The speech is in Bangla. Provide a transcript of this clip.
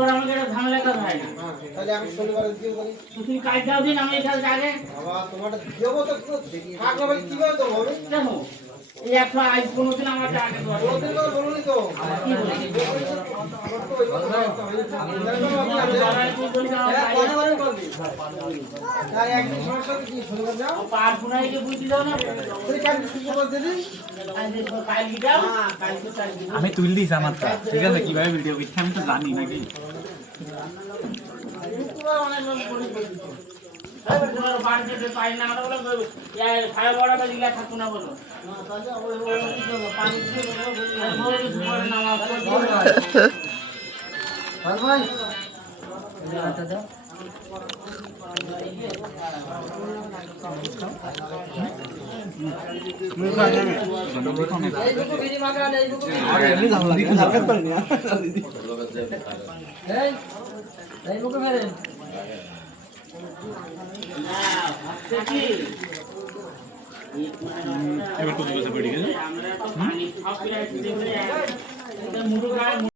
শুক্রবার আমাকে একটা ঝামেলা কথা হয় না। তাহলে আমি শনিবার দিয়ে করি। তুমি কাজ দাও দিন আমি এখানে আগে। বাবা তোমারটা দেবো তো থাক না বলে কিভাবে দেবো আমি? দেখো এই একটা আজ 15 দিন আমার আগে দেওয়া। ওদের কথা বলুনি তো। কি বলি? আমার তো ওই কথা আর একদিন সমস্যা কি শনিবার যাও? পার পুনাই যে বুঝি দাও না। তুই কেন শুক্রবার দিলি? কাল কি দাও? কাল তো কাল দিও। আমি তুল দিয়েছি আমারটা, ঠিক আছে? কিভাবে ভিডিও করছি আমি তো জানি নাকি। শুক্রবার অনেক লোক বলি বলি। তোমার বাড়িতে পাই না আমরা বলে খাওয়া বড় করে দিলে থাকতো না বলো। না তাহলে আমরা পানি দিয়ে বলবো বলে নামাজ পড়বো। ভাই ভাই আচ্ছা দাও। এবার কত পয়সা পড়ে গেছে? আমরা তো পানি খাওয়া